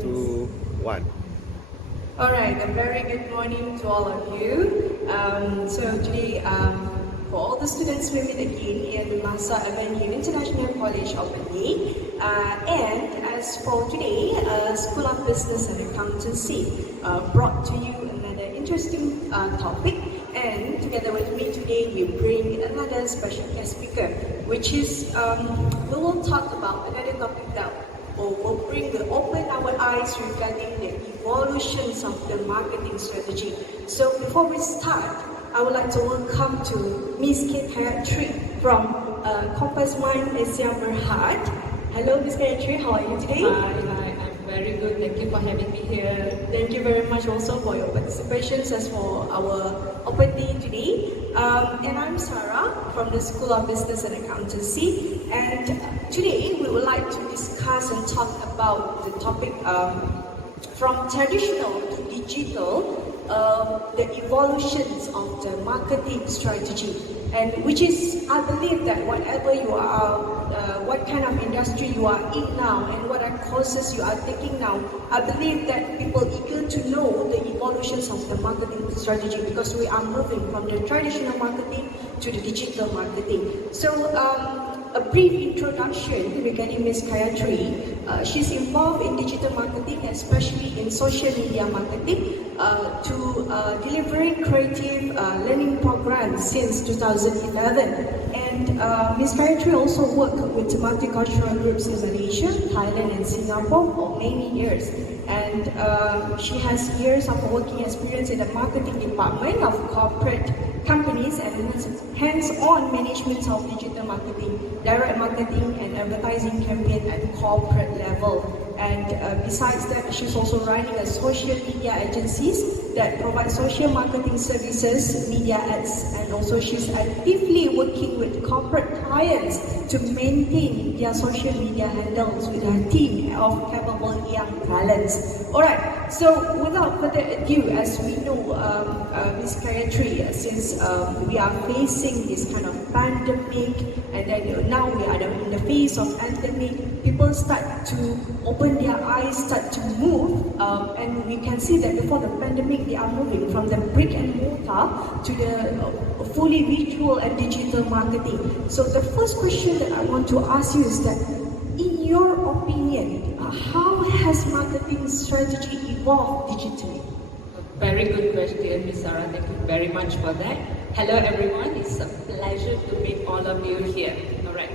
2, 1. Alright, a very good morning to all of you. So today, for all the students we meet again in the Masa Avenue International College of Bhd. And as for today, School of Business and Accountancy brought to you another interesting topic. And together with me today, we bring another special guest speaker, which is, we will talk about another topic that will open our eyes regarding the evolutions of the marketing strategy. So before we start, I would like to welcome to Ms. Kayatthri from Compass Mind Asia Bhd. Hello, Ms. Kayatthri, how are you today? Hi, I'm very good. Thank you for having me here. Thank you very much also for your participation as for our open day today. And I'm Sarah from the School of Business and Accountancy. And today we would like to discuss and talk about the topic from traditional to digital, the evolutions of the marketing strategy. And which is, I believe that whatever you are, what kind of industry you are in now and what are courses you are taking now, I believe that people eager to know the evolutions of the marketing strategy because we are moving from the traditional marketing to the digital marketing. So a brief introduction regarding Ms. Kayatthri. She's involved in digital marketing, especially in social media marketing, to delivering creative learning programs since 2011. And Ms. Kayatthri also worked with multicultural groups in Malaysia, Thailand and Singapore for many years. And she has years of working experience in the marketing department of corporate companies and hands-on management of digital marketing, direct marketing and advertising campaign at corporate level. And besides that, she's also running a social media agencies that provide social marketing services, media ads, and also she's actively working with corporate clients to maintain their social media handles with her team of capable young talents. Alright, so without further ado, as we know, Ms. Kayatthri, since we are facing this kind of pandemic, and then now we are in the phase of endemic, people start to open their eyes, start to move, and we can see that before the pandemic, they are moving from the brick and mortar to the fully virtual and digital marketing. So the first question that I want to ask you is that, in your opinion, how has marketing strategy evolved digitally? Very good question, Ms. Sarah. Thank you very much for that. Hello, everyone. It's a pleasure to meet all of you here. All right.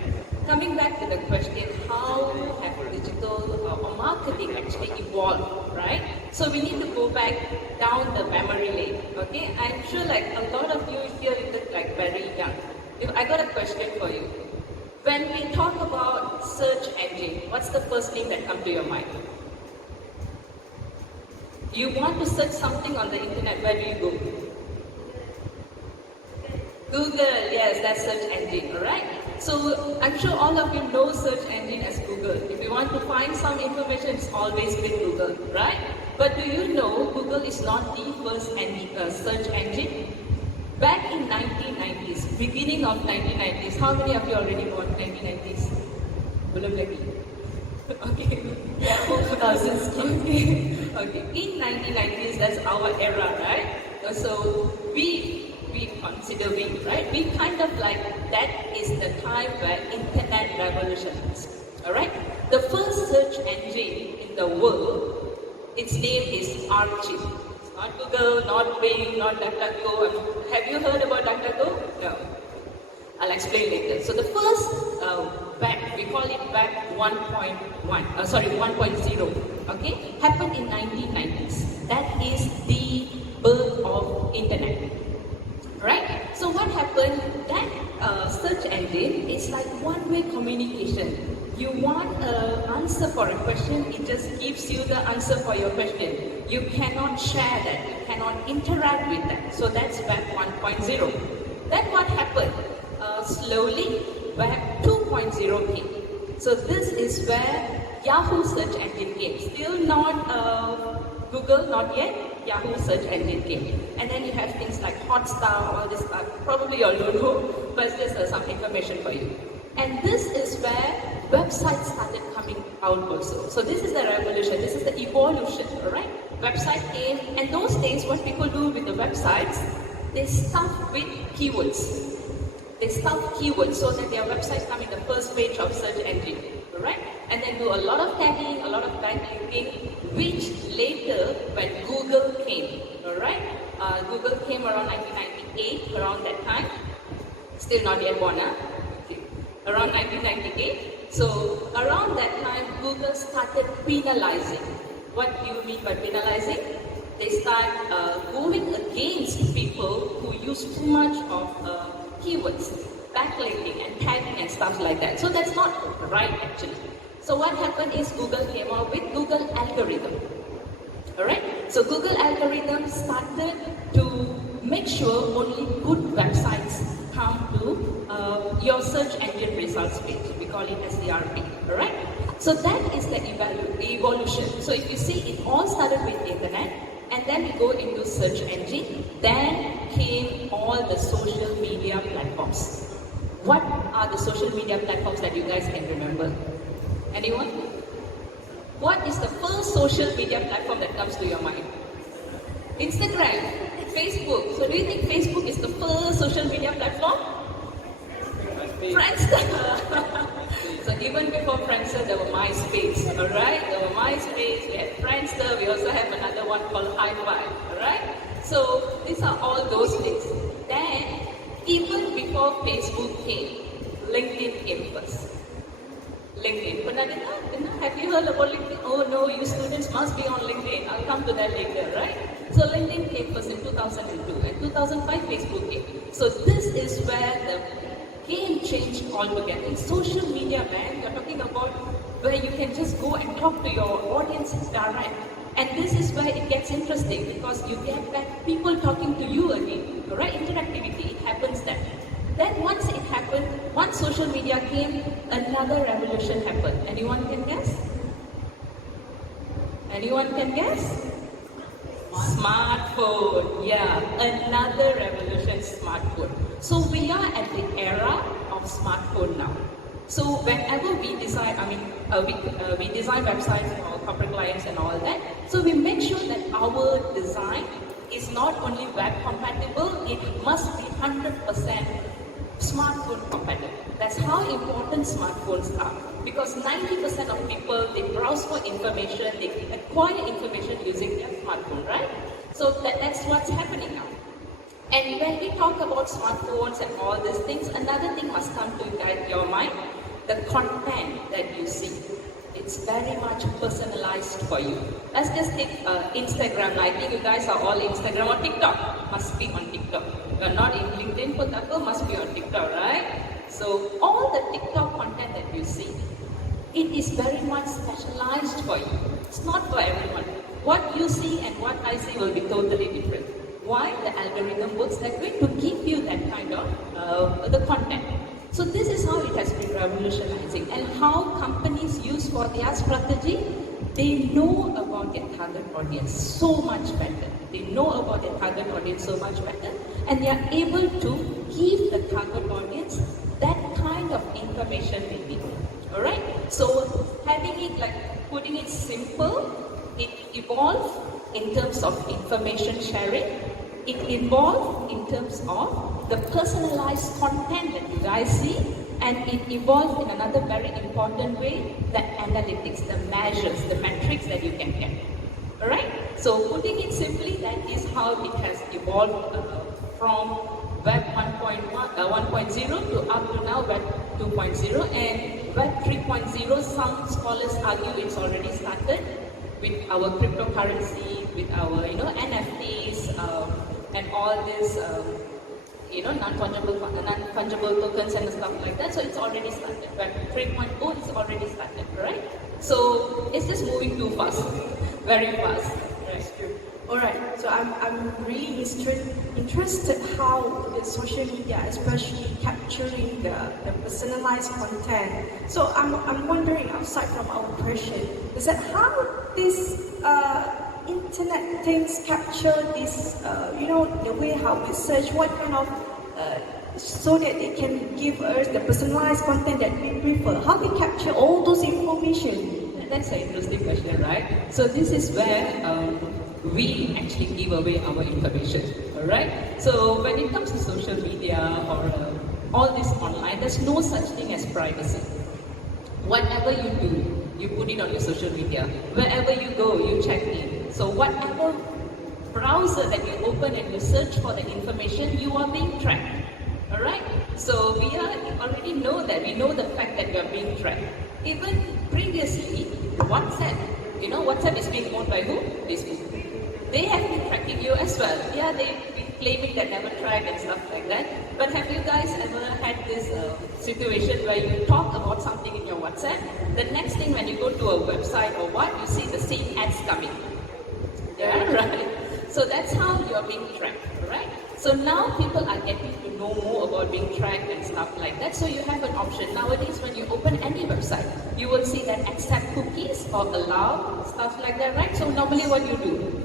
Coming back to the question, how have digital or marketing actually evolved, right? So we need to go back down the memory lane, okay? I'm sure like a lot of you here look like very young. I got a question for you. When we talk about search engine, what's the first thing that comes to your mind? You want to search something on the internet, where do you go? Google, yes, that's search engine, alright? So I'm sure all of you know search engine as Google. If you want to find some information, it's always been Google, right? But do you know Google is not the first search engine? Back in 1990s, beginning of 1990s, how many of you already born in 1990s? Belum lagi. Okay. Yeah, 2000s. Okay. In 1990s, that's our era, right? So we consider right? We kind of like that is the time where internet revolution is. Alright? The first search engine in the world, its name is Archie. It's not Google, not Bing, not DuckDuckGo. Have you heard about DuckDuckGo? No. I'll explain later. So the first we call it web 1.0, okay? Happened in 1990s. That is the birth of internet. Right? So what happened, that search engine is like one-way communication. You want an answer for a question, it just gives you the answer for your question. You cannot share that, you cannot interact with that. So that's web 1.0. Then what happened? Slowly, web 2.0 came. So this is where Yahoo search engine came. Still not Google, not yet. Yahoo search engine came. And then you have things like Hotstar, all this stuff. Probably you all don't know, but it's just some information for you. And this is where websites started coming out also. So this is the revolution, this is the evolution, alright? Website came, and those days what people do with the websites, they stuff with keywords. They stuff keywords so that their website come in the first page of search engine, alright? And then do a lot of tagging, a lot of backlinking, which later when Google came, alright? Google came around 1998, around that time. Still not yet born, huh? Okay. Around 1998. So around that time, Google started penalizing. What do you mean by penalizing? They start going against people who use too much of keywords, backlinking and tagging and stuff like that. So that's not right actually. So what happened is Google came out with Google algorithm. Alright? So Google algorithm started to make sure only good websites come to your search engine results page. We call it SERP. Alright? So that is the evolution. So if you see, it all started with internet, and then we go into search engine, then came all the social media platforms. What are the social media platforms that you guys can remember? Anyone? What is the first social media platform that comes to your mind? Instagram, Facebook. So do you think Facebook is the first social media platform? Friendster. So even before Friendster, there were MySpace, alright? There were MySpace, we had Friendster, we also have another one called Hi-Fi, alright? So these are all those things. Then, even before Facebook came, LinkedIn came first. LinkedIn. Have you heard about LinkedIn? Oh no, you students must be on LinkedIn. I'll come to that later, right? So LinkedIn came first in 2002, and 2005 Facebook came. So this is where the game changed altogether. Social media, man, you're talking about where you can just go and talk to your audience direct. And this is where it gets interesting, because you get back people talking to you again, right? Interactivity, it happens then. Then once it happened, once social media came, another revolution happened. Anyone can guess? Anyone can guess? Smartphone, yeah, another revolution, smartphone. So we are at the era of smartphone now. So whenever we design, we design websites for our corporate clients and all that. So we make sure that our design is not only web compatible, it must be 100% smartphone compatible. That's how important smartphones are. Because 90% of people, they browse for information, they acquire information using their smartphone, right? So that's what's happening now. And when we talk about smartphones and all these things, another thing must come to guide your mind. The content that you see, it's very much personalized for you. Let's just take Instagram. I think you guys are all Instagram or TikTok. Must be on TikTok. You're not in LinkedIn, Potako must be on TikTok, right? So all the TikTok content that you see, it is very much specialized for you. It's not for everyone. What you see and what I see will be totally different. Why? The algorithm works that way, to give you that kind of the content. So this is how it has been revolutionizing, and how companies use for their strategy. They know about their target audience so much better. They know about their target audience so much better, and they are able to give the target audience that kind of information they need. Alright? So having it like, putting it simple, it evolved in terms of information sharing. It evolved in terms of the personalized content that you guys see, and it evolved in another very important way, the analytics, the measures, the metrics that you can get. Alright? So putting it simply, that is how it has evolved from Web 1.0 to up to now Web 2.0, and Web 3.0, some scholars argue it's already started with our cryptocurrency, with our NFTs, and all this non-fungible tokens and stuff like that. So it's already started. Web 3.0 is already started, right? So it's just moving too fast, very fast. Right? Alright, so I'm really interested how the social media, especially capturing the personalized content. So I'm wondering, outside from our question, is that how this internet things capture this, the way how we search, what kind of so that they can give us the personalized content that we prefer? How they capture all those information? That's an interesting question, right? So this is where we actually give away our information, all right? So when it comes to social media or all this online, there's no such thing as privacy. Whatever you do, you put it on your social media. Wherever you go, you check in. So whatever browser that you open and you search for the information, you are being tracked. All right? So we already know that. We know the fact that we are being tracked. Even previously, WhatsApp. You know, WhatsApp is being owned by who? Facebook. They have been tracking you as well. Yeah, they've been claiming that never tracked and stuff like that. But have you guys ever had this situation where you talk about something in your WhatsApp, the next thing when you go to a website or what, you see the same ads coming? Yeah, right. So that's how you are being tracked, right? So now people are getting to know more about being tracked and stuff like that. So you have an option. Nowadays, when you open any website, you will see that accept cookies or allow, stuff like that, right? So normally what you do?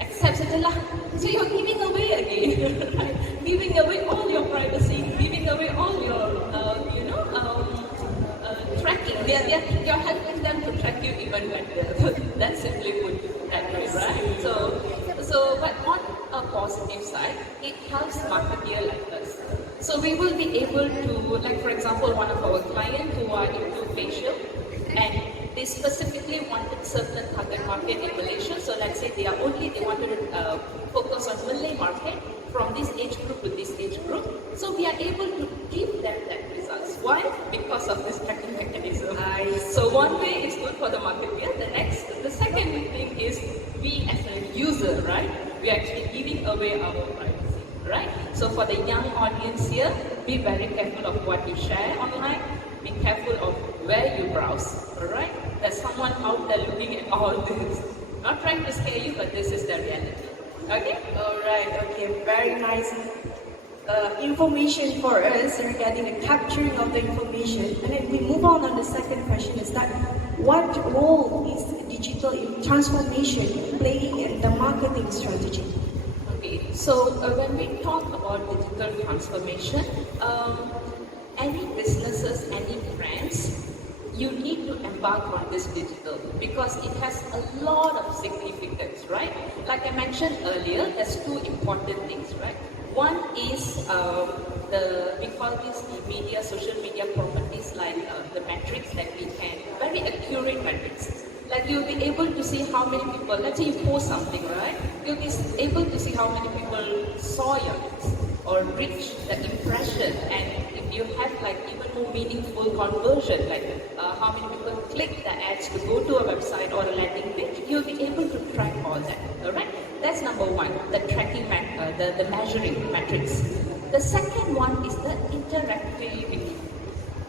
Accept it. So you're giving away again, right? Giving away all your privacy, giving away all your, tracking. You're helping them to track you even better. That's simply put that way, right? So, but on a positive side, it helps marketeer like us. So we will be able to, like for example, one of our clients who are into facial, and they specifically wanted certain target market in Malaysia. So let's say they wanted to focus on Malay market from this age group to this age group. So we are able to give them that results. Why? Because of this tracking mechanism. So one way is good for the marketeer. The second thing is we as a user, right? We are actually giving away our privacy, right? So for the young audience here, be very careful of what you share online. Be careful of where you browse, alright? There's someone out there looking at all this. Not trying to scare you, but this is the reality. Okay? Alright, okay, very nice information for us regarding the capturing of the information. And then we move on the second question is that what role is digital transformation playing in the marketing strategy? Okay, so when we talk about digital transformation, any businesses, any brands, you need to embark on this digital because it has a lot of significance, right? Like I mentioned earlier, there's two important things, right? One is we call this the media, social media properties like the metrics that we can, very accurate metrics. Like you'll be able to see how many people, let's say you post something, right? You'll be able to see how many people saw your news or reach the impression, and if you have like even more meaningful conversion, like how many people click the ads to go to a website or a landing page, you'll be able to track all that, alright? That's number one, the tracking, the measuring metrics. The second one is the interactivity.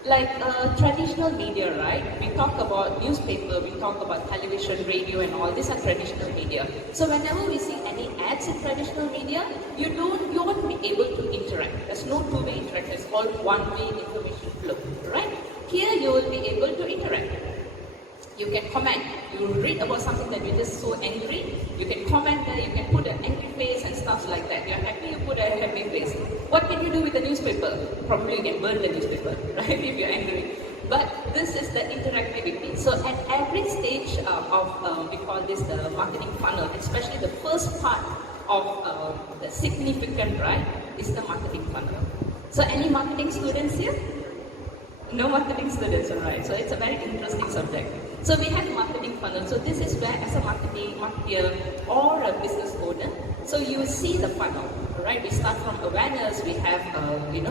Like traditional media, right? We talk about newspaper, we talk about television, radio and all, these are traditional media. So whenever we see any ads in traditional media, you won't be able to interact. There's no two-way interaction, it's all one-way information flow, right? Here you will be able to interact. You can comment, you read about something that you're just so angry, you can comment there, you can put an angry face and stuff like that. You're happy, you put a happy face. What can you do with the newspaper? Probably you can burn the newspaper, right, if you're angry. But this is the interactivity. So at every stage of, we call this the marketing funnel, especially the first part of the significant, right, is the marketing funnel. So any marketing students here? No marketing students, alright. So it's a very interesting subject. So we have marketing funnel. So this is where, as a marketer or a business owner, so you see the funnel, right? We start from awareness. We have,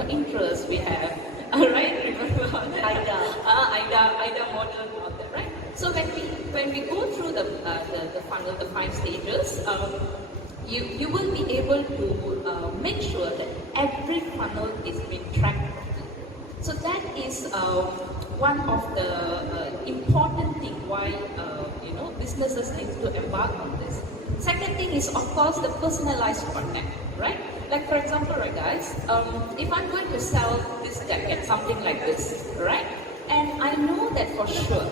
interest. We have, alright. Remember all that? IDA model, and all that, right? So when we go through the funnel, the 5 stages, you will be able to make sure that every funnel is being tracked properly. So that is one of the important things why businesses need to embark on this. Second thing is, of course, the personalized content, right? Like for example, right guys, if I'm going to sell this jacket, something like this, right? And I know that for sure,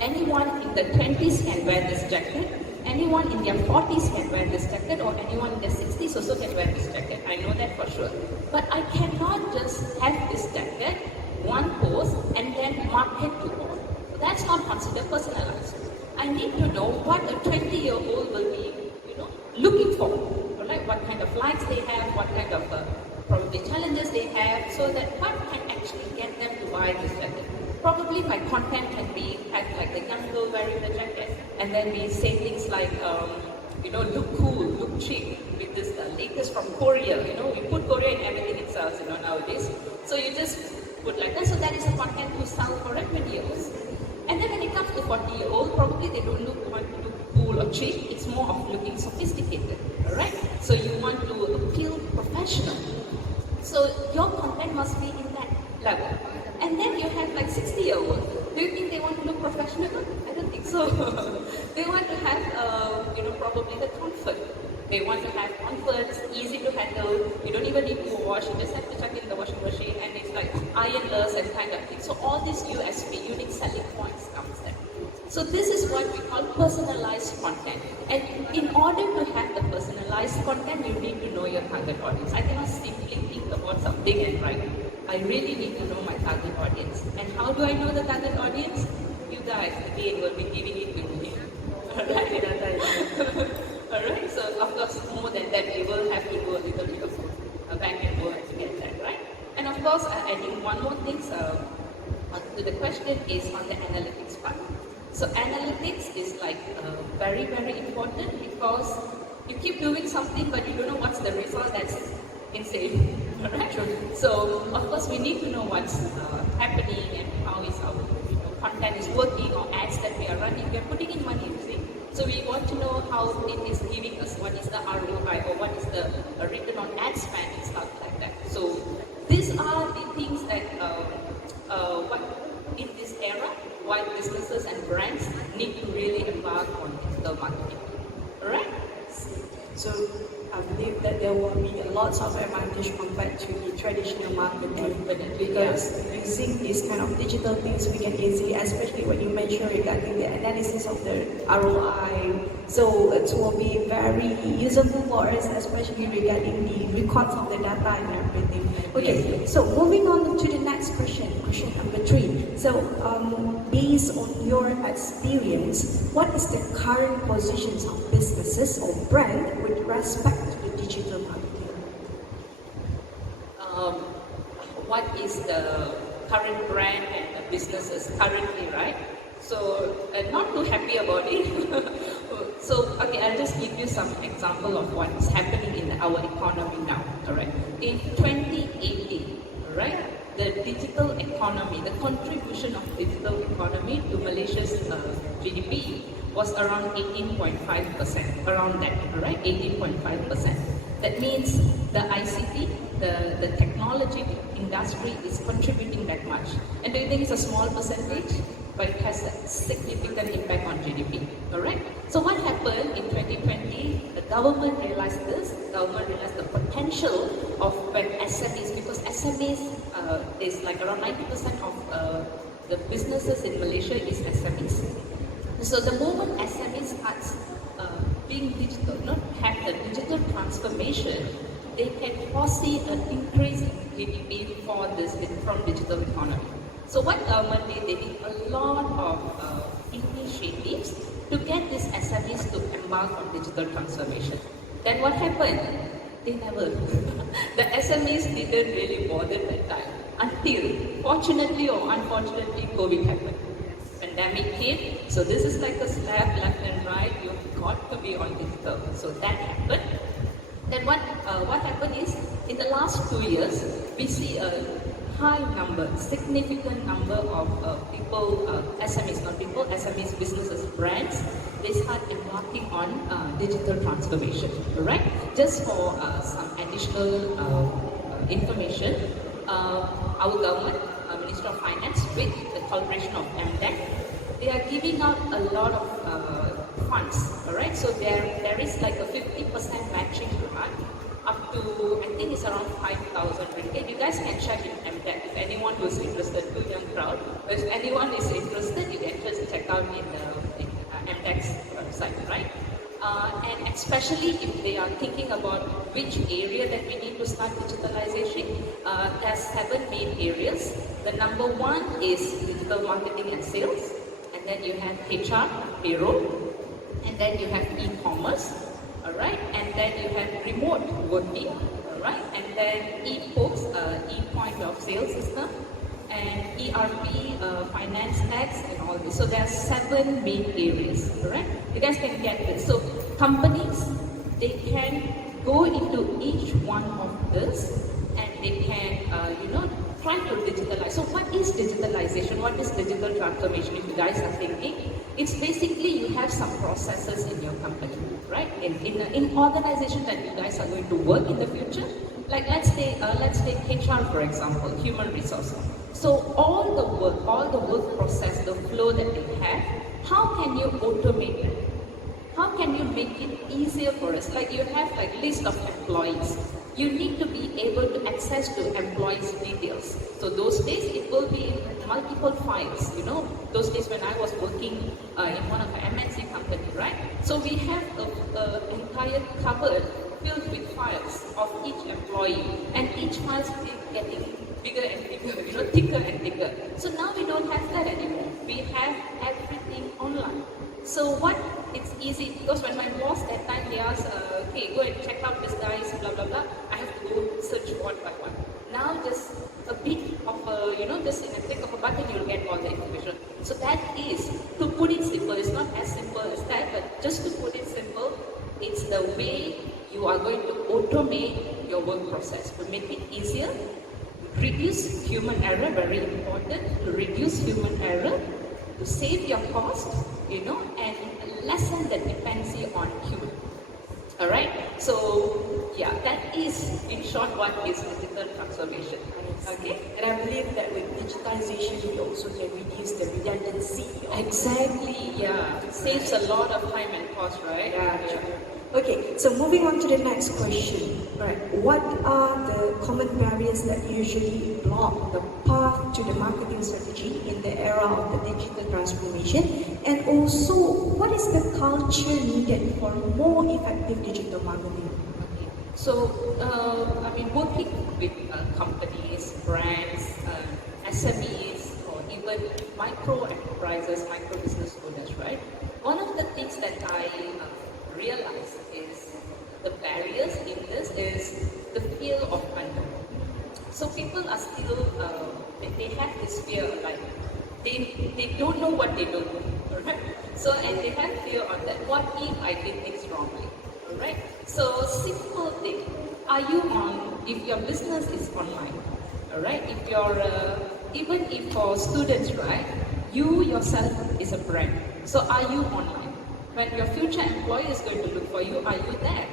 anyone in the 20s can wear this jacket, anyone in their 40s can wear this jacket, or anyone in their 60s also can wear this jacket. I know that for sure. But I cannot just have this jacket, one pose, and then market to all. So that's not considered personalized. I need to know what a 20-year-old will be, looking for. Right? What kind of likes they have, what kind of probably challenges they have, so that what can actually get them to buy this jacket. Probably my content can be like the young girl wearing the jacket, and then we say things like, look cool, look cheap with this latest from Korea. We put Korea in everything it sells, nowadays. So you just put like that. So that is a content to sell for 20-year-olds. And then when it comes to 40-year-old, probably they don't want to look cool or cheap. It's more of looking sophisticated. Alright? So you want to appeal professional. So your content must be in that level. And then you have like 60-year-old. Do you think they want to look professional? I don't think so. They want to have, probably the comfort. They want to have comfort, it's easy to handle. You don't even need to wash. You just have to chuck it in the washing machine, and it's like ironless and kind of thing. So all these USP, unique selling points, comes there. So this is what we call personalized content. And in order to have the personalized content, you need to know your target audience. I cannot simply think about something and write. I really need to know my target audience. And how do I know the target audience? You guys, again, will be giving it to me. Alright? Alright, so of course, more than that, we will have to do a little bit of back and forth to get that, right? And of course, I think one more thing to the question is on the analytics part. So analytics is like very, very important, because you keep doing something but you don't know what's the result. That's insane. Right? So of course we need to know what's happening and how is our content is working, or ads that we are running. We are putting in money, you see. So we want to know how it is giving us, what is the ROI, or what is the return on ad spend and stuff like that. So these are the things that what in this era, why businesses and brands need to really embark on digital marketing. Alright? So I believe that there will be a lot of advantage compared to the traditional marketing, because using these kind of digital things, we can easily, especially when you mention regarding the analysis of the ROI, so it will be very useful for us, especially regarding the records of the data and everything. Okay, so moving on to the next question number 3. So based on your experience, what is the current positions of businesses or brand with respect to the digital marketing? What is the current brand and the businesses currently, right? So not too happy about it. So okay, I'll just give you some example of what is happening in our economy now. All right. In 2018, all right, the digital economy, the contribution of digital economy to Malaysia's GDP was around 18.5%, around that, all right, 18.5%. That means the ICT, the technology industry is contributing that much. And do you think it's a small percentage? But it has a significant impact on GDP, all right? So what happened in 2020, the government realized this. The government realized the potential of when SMEs, because SMEs is like around 90% of the businesses in Malaysia is SMEs. So the moment SMEs starts being digital, not have the digital transformation, they can foresee an increase in GDP for this from digital economy. So what government did, they did a lot of initiatives to get these SMEs to embark on digital transformation. Then what happened? They never. The SMEs didn't really bother that time until, fortunately or unfortunately, COVID happened. Pandemic hit, so this is like a slab left and right, you've got to be on digital. So that happened. Then what happened is, in the last 2 years, we see a high number, significant number of people, SMEs, not people, SMEs, businesses, brands, they start embarking on digital transformation, right? Just for some additional information, our government, Minister of Finance, with the collaboration of MDEC, they are giving out a lot of funds, alright? So there is like a 50% matching grant, up to, I think it's around 5,000 ringgit. You guys can check in MDEC if anyone who's interested, too young crowd. But if anyone is interested, you can just check out in MDEC's website, right? And especially if they are thinking about which area that we need to start digitalization, there's 7 main areas. The number 1 is digital marketing and sales, and then you have HR, payroll, and then you have e-commerce, alright, and then you have remote working, alright, and then e-post, e-point of sale system, and ERP, finance tax, and all this. So there are 7 main areas, alright? You guys can get this. So companies, they can go into each one of this, and they can, try to digitalize. So what is digitalization? What is digital transformation? If you guys are thinking, it's basically you have some processes in your company, right? In organization that you guys are going to work in the future. Like let's take HR for example, human resource. So all the work process, the flow that they have, how can you automate it? How can you make it easier for us? Like you have like list of employees. You need to be able to access to employees' details. So those days it will be in multiple files. Those days when I was working in one of the MNC company, right? So we have an entire cupboard filled with files of each employee, and each file is getting bigger and bigger, thicker and thicker. So now we don't have that anymore. We have everything online. So it's easy, because when my boss that time, he asked, okay, go and check out this guys, blah, blah, blah. I have to go search one by one. Now just a bit of just in a click of a button, you'll get all the information. So that is, to put it simple, it's not as simple as that, but just to put it simple, it's the way you are going to automate your work process to make it easier, reduce human error, very important, to reduce human error, to save your cost, and lessen the dependency on human. Alright? So, yeah, that is, in short, what is digital transformation. Okay? And I believe that with digitalization, we also can reduce the redundancy. Exactly, yeah. It saves a lot of time and cost, right? Yeah. Okay, so moving on to the next question. Right, what are the common barriers that usually block the path to the marketing strategy in the era of the digital transformation? And also, what is the culture needed for more effective digital marketing? Okay. So, working with companies, brands, SMEs, or even micro enterprises, micro business owners, right? One of the things that I realize is the barriers in this is the fear of unknown. So people are still, they have this fear, like they don't know what they don't know, alright? So, and they have fear on that. What if I did things wrongly, alright? So, simple thing. Are you if your business is online, alright? If you're, even if for students, right? You yourself is a brand. So, are you online? When your future employer is going to look for you, are you there,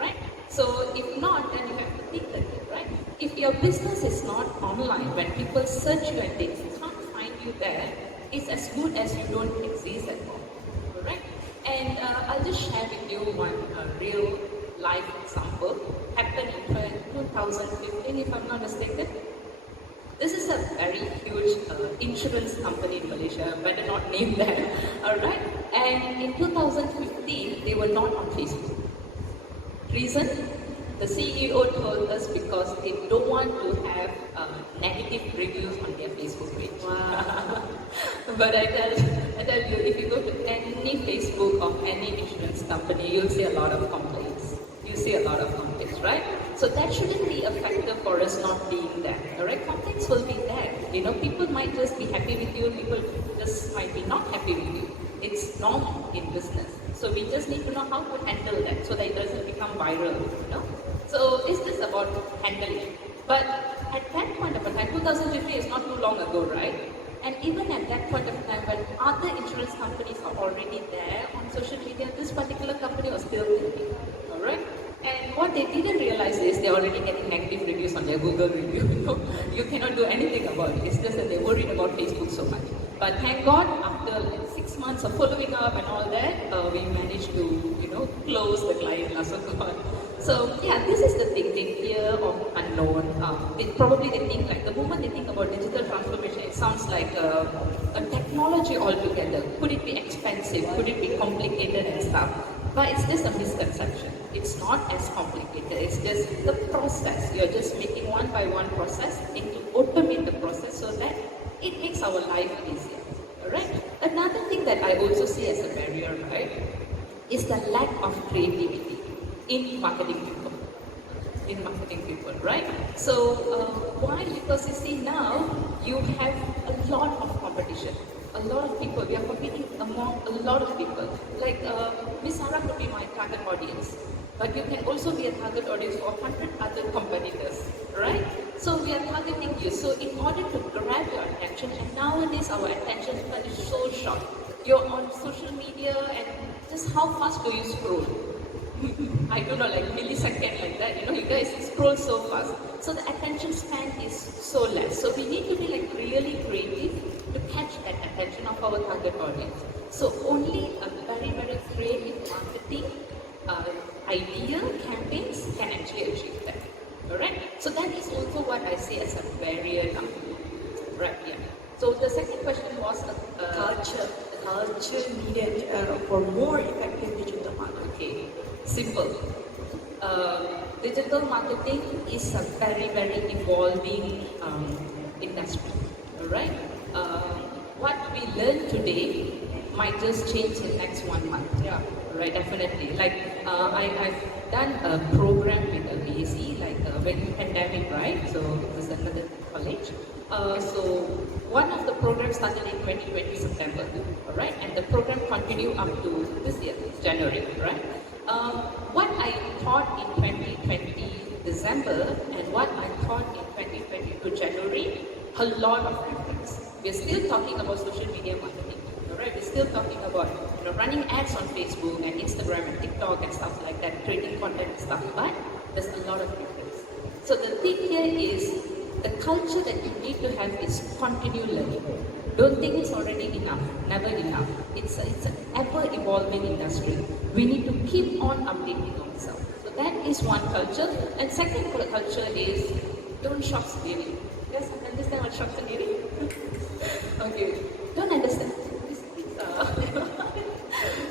right? So if not, then you have to think again, right? If your business is not online, when people search you and they can't find you there, it's as good as you don't exist at all, right? And I'll just share with you one real life example. Happened in 2015, if I'm not mistaken. This is a very huge insurance company in Malaysia, better not name them, alright? And in 2015, they were not on Facebook. Reason? The CEO told us because they don't want to have negative reviews on their Facebook page. Wow. But I tell you, if you go to any Facebook of any insurance company, you'll see a lot of complaints. You see a lot of complaints, right? So that shouldn't be a factor for us not being there. Alright, complaints will be there. People might just be happy with you, people just might be not happy with you. It's normal in business. So we just need to know how to handle that so that it doesn't become viral, So it's just about handling. But at that point of time, 2015 is not too long ago, right? And even at that point of time, when other insurance companies are already there on social media, this particular company was still thinking, alright? And what they didn't realize is they're already getting negative reviews on their Google review. You cannot do anything about it. It's just that they're worried about Facebook so much. But thank God, after 6 months of following up and all that, we managed to, close the client last of God. So yeah, this is the thing, the fear of unknown. They think like, the moment they think about digital transformation, it sounds like a technology altogether. Could it be expensive? Could it be complicated and stuff? But it's just a misconception. It's not as complicated. It's just the process. You're just making one by one process and to automate the process so that it makes our life easier. Alright? Another thing that I also see as a barrier, right, is the lack of creativity in marketing people. Right? So why? Because you see now you have a lot of competition. A lot of people, we are competing among a lot of people. Like Miss Sarah could be my target audience, but you can also be a target audience for 100 other competitors, right? So we are targeting you. So in order to grab your attention, and nowadays our attention span is so short. You're on social media and just how fast do you scroll? I don't know, like millisecond like that, you know, you guys scroll so fast. So the attention span is so less. So we need to be like really creative to catch that attention of our target audience. So only a very, very creative marketing idea, campaigns can actually achieve that. Alright? So that is also what I see as a barrier now. Right, yeah. So the second question was culture needed for more effective digital marketing. Okay, simple. Digital marketing is a very, very evolving industry. Alright? What we learn today might just change in next 1 month. Yeah. Right, definitely. Like I've done a program with a VAC, like when pandemic, right? So it was another college. So one of the programs started in 2020 September, alright, and the program continued up to this year, January, right? What I taught in 2020 December and what I taught in 2022 January, a lot of difference. We're still talking about social media marketing, alright? We're still talking about running ads on Facebook and Instagram and TikTok and stuff like that, creating content and stuff, but there's a lot of difference. So the thing here is, the culture that you need to have is continual learning. Don't think it's already enough, never enough. It's an ever-evolving industry. We need to keep on updating ourselves. So that is one culture. And second culture is, don't shock theory. You guys understand what shock theory is? Okay, don't understand.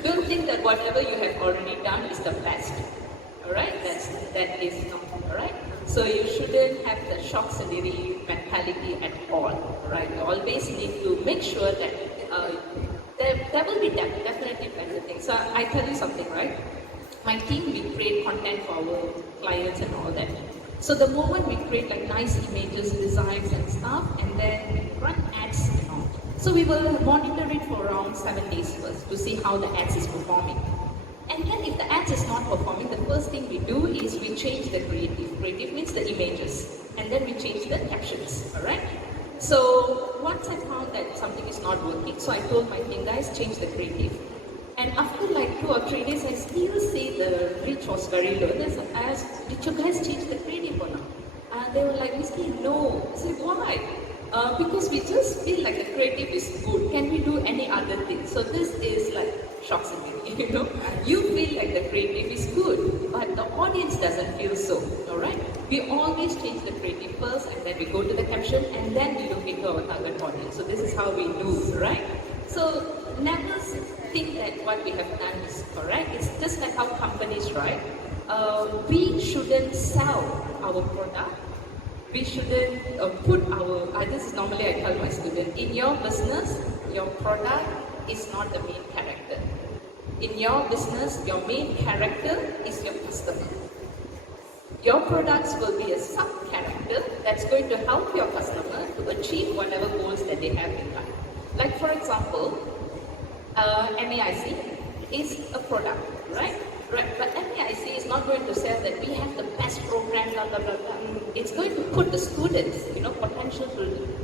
Don't think that whatever you have already done is the best. Alright? That is not, alright? So you shouldn't have the shock scenery mentality at all, right? You always need to make sure that there will be definitely better things. So I tell you something, right? My team, we create content for our clients and all that. So the moment we create like nice images, designs and stuff, and then we run ads and all. So we will monitor it for around 7 days first to see how the ads is performing. And then if the ads is not performing, the first thing we do is we change the creative. Creative means the images. And then we change the captions, alright? So once I found that something is not working, so I told my team, guys, change the creative. And after like 2 or 3 days, I still see the reach was very low. I asked, did you guys change the creative or not? And they were like, Miss Kay, no. I said, why? Because we just feel like the creative is good. Can we do any other thing? So this is like shocks me, you know. You feel like the creative is good, but the audience doesn't feel so, alright? We always change the creative first, and then we go to the caption, and then we look into our target audience. So this is how we do, right? So never think that what we have done is correct. It's just like how companies, right? We shouldn't sell our product. We shouldn't put our, this is normally I tell my student, in your business, your product is not the main character. In your business, your main character is your customer. Your products will be a sub-character that's going to help your customer to achieve whatever goals that they have in life. Like for example, MAIC is a product, right? Right, but MAIC is not going to say that we have the best program, blah, blah, blah, blah. It's going to put the students, potential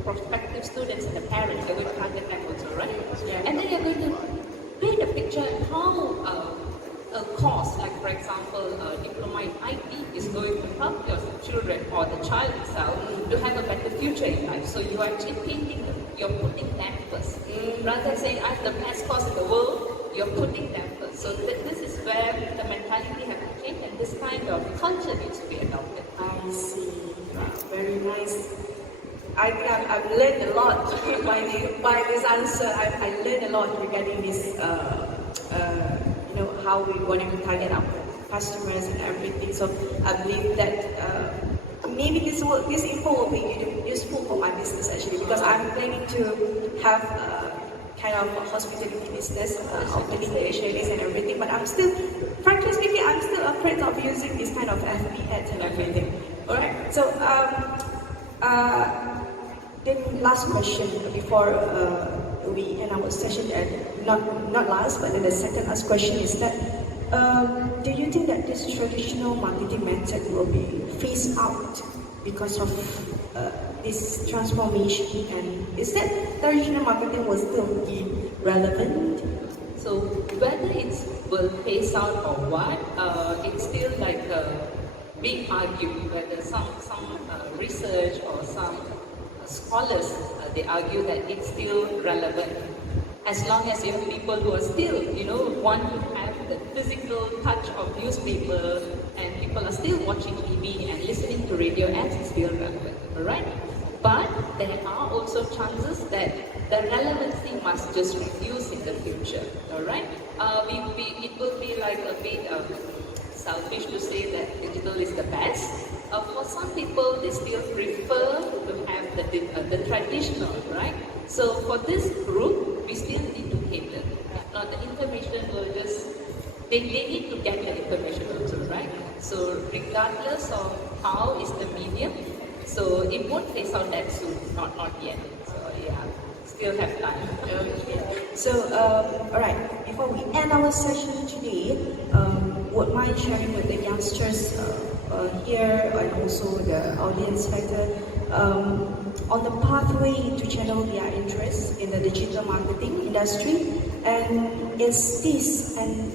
prospective students and the parents, they're going to target them also, right? Yeah. And then you're going to paint a picture of how a course, like for example, diploma in IT is going to help your children or the child itself to have a better future in life. So you are actually painting them, you're putting them first. Rather than saying, I have the best course in the world, you're putting them first. So this is where the mentality has to change, and this kind of culture needs to be adopted. I see. Very nice. I think I've learned a lot by this answer. I learned a lot regarding this, how we want to target our customers and everything. So I believe that maybe this info will be useful for my business actually, because I'm planning to have kind of a hospitality business, opening the chalet and everything. But frankly speaking, I'm still afraid of using this kind of FB ads and everything. Alright, so then last question before we end our session, and not last, but then the second last question is that do you think that this traditional marketing method will be phased out because of this transformation, and is that traditional marketing will still be relevant? So whether it's will phase out or what, it's still like being argued. Whether some research or some scholars they argue that it's still relevant, as long as you have people who are still want to have the physical touch of newspaper, and people are still watching TV and listening to radio ads, it's still relevant. Alright. But there are also chances that the relevancy must just reduce in the future. Alright? It will be like a bit selfish to say that digital is the best. For some people, they still prefer to have the traditional, right? So for this group, we still need to cater. Now the information will just, they need to get the information also, right? So regardless of how is the medium, so it won't phase out that soon, not yet. So yeah, still have time. Okay. So alright, before we end our session today, would mind sharing with the youngsters here and also the audience factor on the pathway to channel their interest in the digital marketing industry, and is this an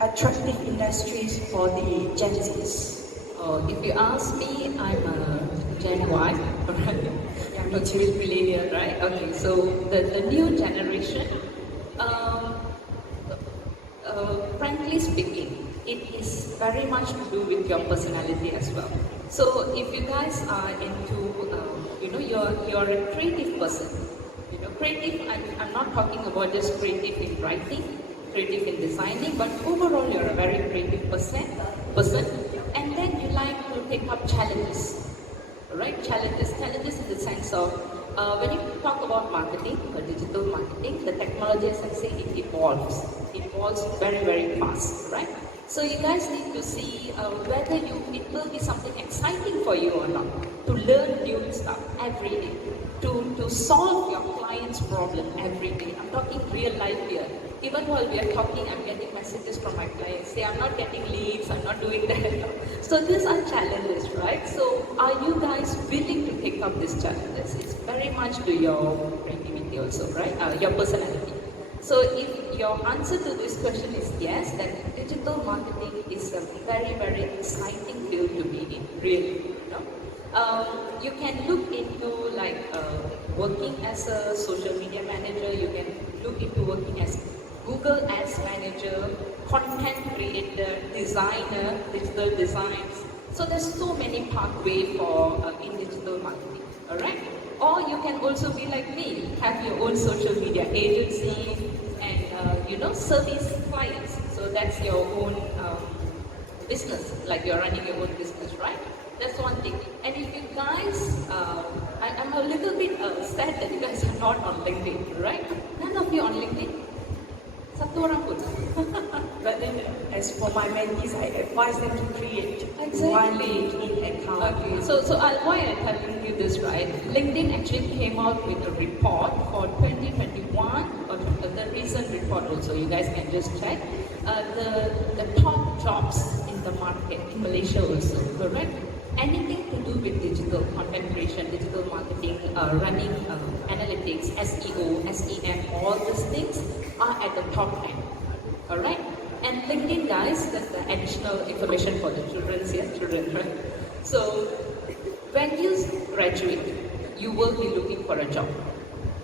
attractive industry for the Gen Zs? If you ask me, I'm a Gen Y, right? Yeah, me Not too. millennial, right? Okay, so the new generation, frankly speaking, it is very much to do with your personality as well. So if you guys are into, you're a creative person. Creative, I'm not talking about just creative in writing, creative in designing, but overall you're a very creative person, and then you like to take up challenges. Right? Challenges in the sense of when you talk about marketing or digital marketing, the technology, as I say, it evolves very, very fast, right? So you guys need to see whether it will be something exciting for you or not, to learn new stuff every day, to solve your client's problem every day. I'm talking real life here. Even while we are talking, I'm getting messages from my clients. Say, I'm not getting leads, I'm not doing that. So these are challenges, right? So are you guys willing to take up these challenges? It's very much to your creativity also, right? Your personality. So if your answer to this question is yes, then digital marketing is a very, very exciting field to be in, really. You can look into working as a social media manager, you can look into working as Google Ads manager, content creator, designer, digital designs. So there's so many pathways for in digital marketing, alright? Or you can also be like me, have your own social media agency and service clients. So that's your own business, like you're running your own business, right? That's one thing. And if you guys, I'm a little bit sad that you guys are not on LinkedIn, right? None of you on LinkedIn. Satu orang pun. But then, as for my mentees, I advise them to create one LinkedIn account. Okay, so why I'm telling you this, right? LinkedIn actually came out with a report for 2021, or the recent report also. You guys can just check the top jobs in the market in Malaysia also, correct? Anything to do with digital content creation, digital marketing, running analytics, SEO, SEM, all these things are at the top end. Alright? And LinkedIn, guys, that's the additional information for the children, right? So when you graduate, you will be looking for a job.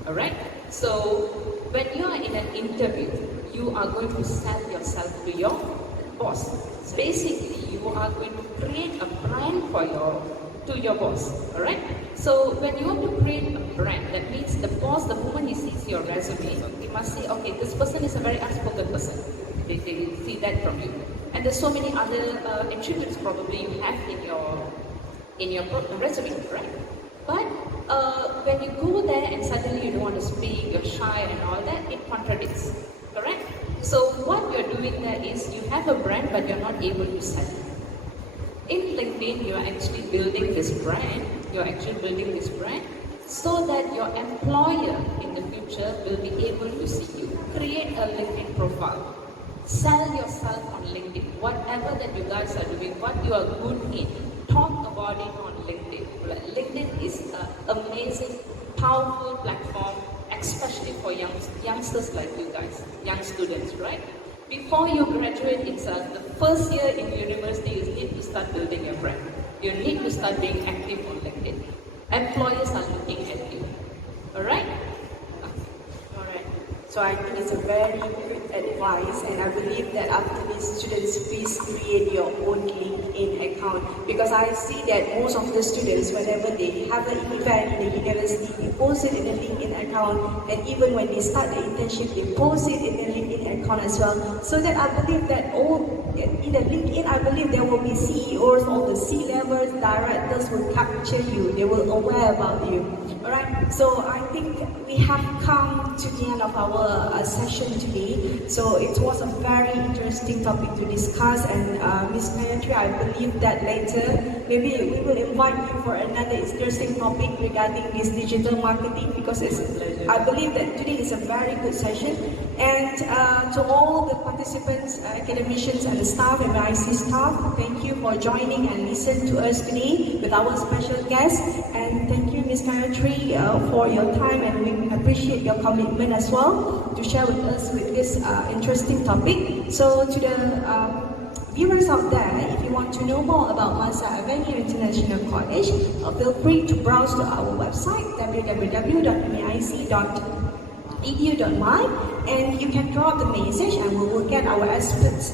Alright? So when you are in an interview, you are going to sell yourself to your boss. So basically, you are going to create a brand to your boss. Alright? So when you want to create a brand, that means the boss, the moment he sees your resume, he must say, okay, this person is a very outspoken person. They see that from you. And there's so many other attributes probably you have in your resume, right? But when you go there and suddenly you don't want to speak, you're shy and all that, it contradicts, correct? So what you're doing there is you have a brand but you're not able to sell it. In LinkedIn, you're actually building this brand. So that your employer in the future will be able to see you. Create a LinkedIn profile. Sell yourself on LinkedIn. Whatever that you guys are doing, what you are good in, talk about it on LinkedIn. LinkedIn is an amazing, powerful platform, especially for youngsters like you guys, young students, right? Before you graduate itself, the first year in university, you need to start building your brand. You need to start being active on LinkedIn. Employers are looking at you. Alright? Alright. So I think it's a very good advice, and I believe that after this, students, please create your own LinkedIn account, because I see that most of the students, whenever they have an event in the university, they post it in the LinkedIn account, and even when they start the internship, they post it in the LinkedIn account as well. So that I believe that in the LinkedIn, I believe there will be CEOs, all the C-levels, directors will capture you, they will aware about you. Alright, so I think we have come to the end of our session today. So it was a very interesting topic to discuss, and Ms. Kayatthri, I believe that later maybe we will invite you for another interesting topic regarding this digital marketing, because I believe that today is a very good session. And to all the participants, academicians and the staff and IC staff, thank you for joining and listening to us today with our special guest. And thank you, Ms. Kayatthri, for your time, and we appreciate your commitment as well to share with us with this interesting topic. So to the viewers out there, if you want to know more about Masa Avenue International College, feel free to browse to our website www.mic.edu.my, and you can drop the message and we will get our experts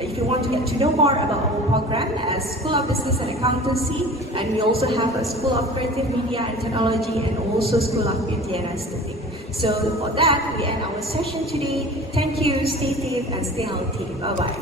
if you want to get to know more about our program as School of Business and Accountancy, and we also have a School of Creative Media and Technology and also School of Beauty and Aesthetic. So for that, we end our session today. Thank you, stay safe and stay healthy. Bye-bye.